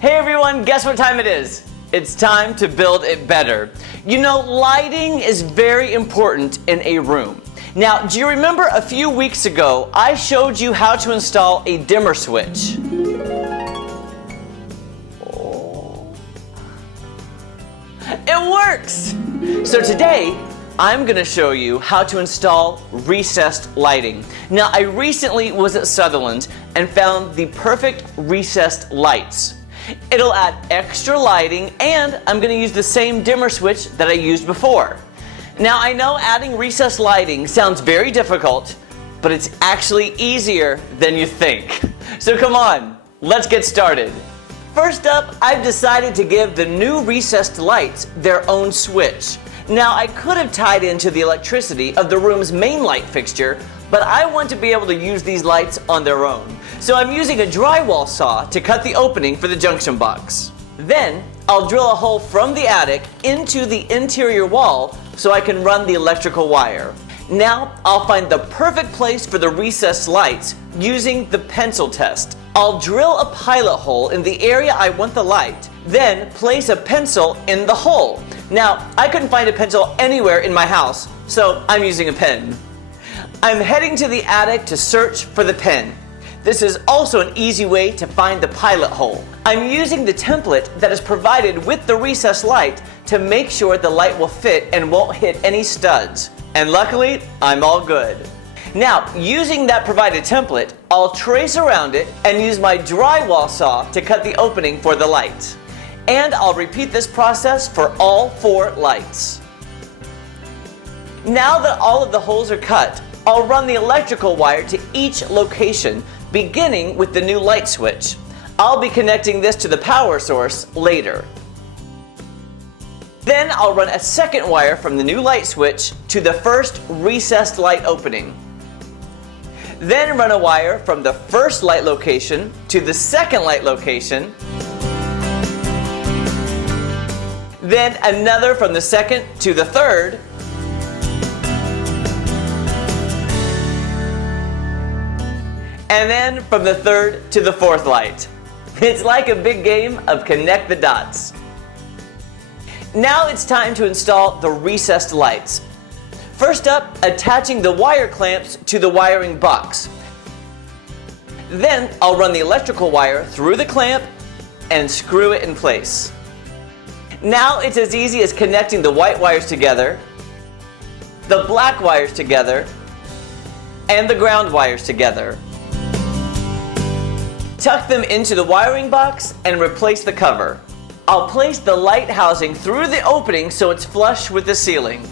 Hey everyone, guess what time it is? It's time to build it better. You know, lighting is very important in a room. Now, do you remember a few weeks ago, I showed you how to install a dimmer switch? It works! So today, I'm going to show you how to install recessed lighting. Now, I recently was at Sutherland and found the perfect recessed lights. It'll add extra lighting, and I'm going to use the same dimmer switch that I used before. Now, I know adding recessed lighting sounds very difficult, but it's actually easier than you think. So come on, let's get started. First up, I've decided to give the new recessed lights their own switch. Now, I could have tied into the electricity of the room's main light fixture, but I want to be able to use these lights on their own. So I'm using a drywall saw to cut the opening for the junction box. Then, I'll drill a hole from the attic into the interior wall so I can run the electrical wire. Now, I'll find the perfect place for the recessed lights using the pencil test. I'll drill a pilot hole in the area I want the light, then place a pencil in the hole. Now, I couldn't find a pencil anywhere in my house, so I'm using a pen. I'm heading to the attic to search for the pen. This is also an easy way to find the pilot hole. I'm using the template that is provided with the recessed light to make sure the light will fit and won't hit any studs. And luckily, I'm all good. Now, using that provided template, I'll trace around it and use my drywall saw to cut the opening for the light. And I'll repeat this process for all 4 lights. Now that all of the holes are cut, I'll run the electrical wire to each location, beginning with the new light switch. I'll be connecting this to the power source later. Then I'll run a second wire from the new light switch to the first recessed light opening. Then run a wire from the first light location to the second light location. Then another from the second to the third. And then from the third to the fourth light. It's like a big game of connect the dots. Now it's time to install the recessed lights. First up, attaching the wire clamps to the wiring box. Then I'll run the electrical wire through the clamp and screw it in place. Now it's as easy as connecting the white wires together, the black wires together, and the ground wires together. Tuck them into the wiring box and replace the cover. I'll place the light housing through the opening so it's flush with the ceiling.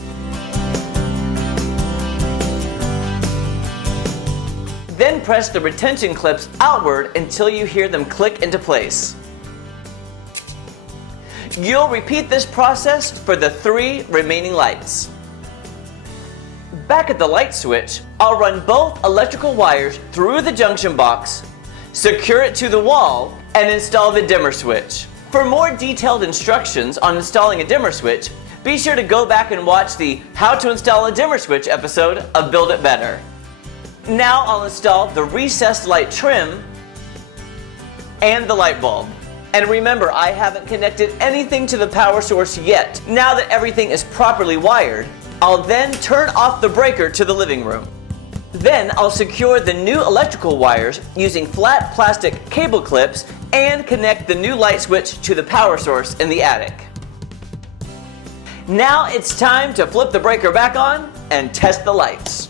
Then press the retention clips outward until you hear them click into place. You'll repeat this process for the 3 remaining lights. Back at the light switch, I'll run both electrical wires through the junction box, secure it to the wall, and install the dimmer switch. For more detailed instructions on installing a dimmer switch, be sure to go back and watch the How to Install a Dimmer Switch episode of Build It Better. Now I'll install the recessed light trim and the light bulb. And remember, I haven't connected anything to the power source yet. Now that everything is properly wired, I'll then turn off the breaker to the living room. Then I'll secure the new electrical wires using flat plastic cable clips and connect the new light switch to the power source in the attic. Now it's time to flip the breaker back on and test the lights.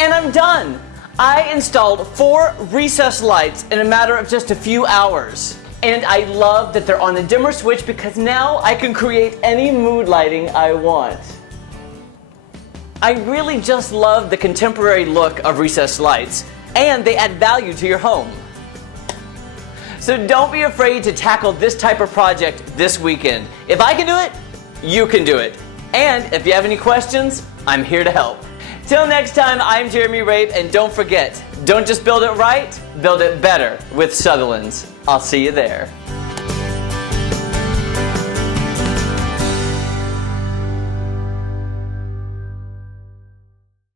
And I'm done! I installed 4 recessed lights in a matter of just a few hours. And I love that they're on the dimmer switch because now I can create any mood lighting I want. I really just love the contemporary look of recessed lights, and they add value to your home. So don't be afraid to tackle this type of project this weekend. If I can do it, you can do it. And if you have any questions, I'm here to help. Till next time, I'm Jeremy Rabe, and don't forget, don't just build it right, build it better with Sutherland's. I'll see you there.